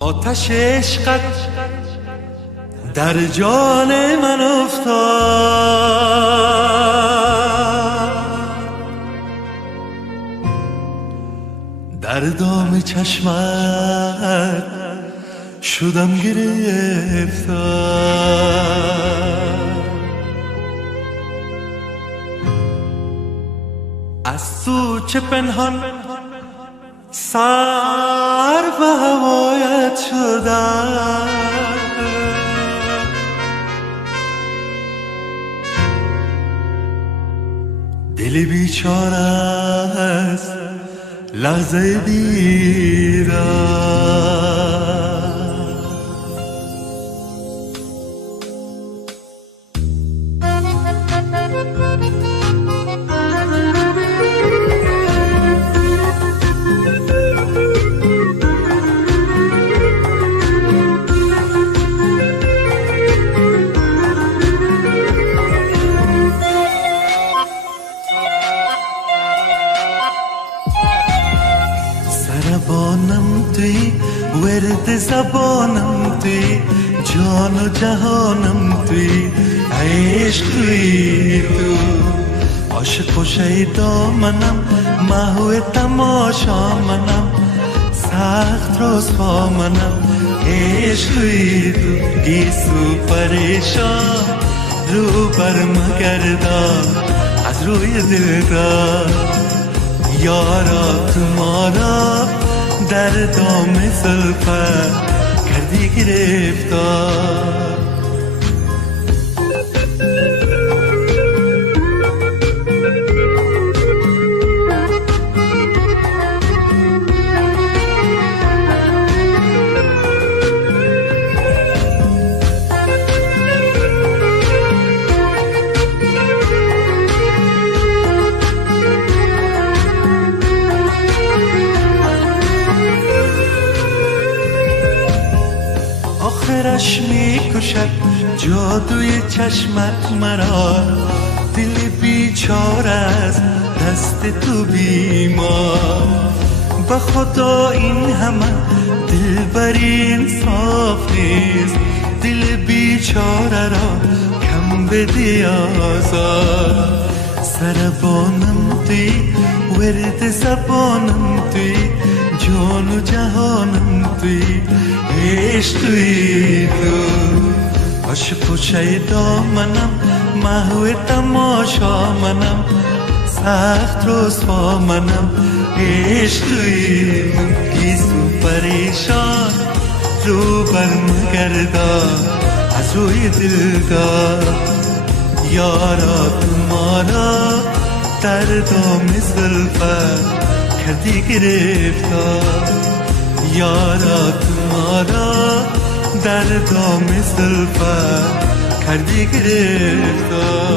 آتش عشقت در جان من افتاد، در دام چشمت شدم گرفتار. از تو چه پنهان سر به هوایت شدم، دل بیچاره است لحظه دیدار. زبانم توی، ورد زبانم توی، جان و جهانم توی، عشق توی تو. عاشق و شیدا منم، محو تماشا منم، سخت رسوا منم، عشق توی تو. گیسو پریشان رو بر مگردان از روی دلدار. یارا تو ما را در دام زلفت کردی گرفتار. آخرش میکشد جادوی چشمت مرا، دل بیچاره است دست تو بیمار. به خدا این همه دلبری انصاف نیست، دل بیچاره را کم بدی آزار. سربانم توی، ورد زبانم توی، جان و جهانم توی، عشق توی تو. عاشق و شیدا منم، محو تماشا منم، سخت رسوا منم، عشق توی تو. گیسو پریشان رو بر مگردان از روی دلدار. یارا تو ما را در دام زلفت کردی گرفتار. یارا تو ما را در دام زلفت کردی گرفتار.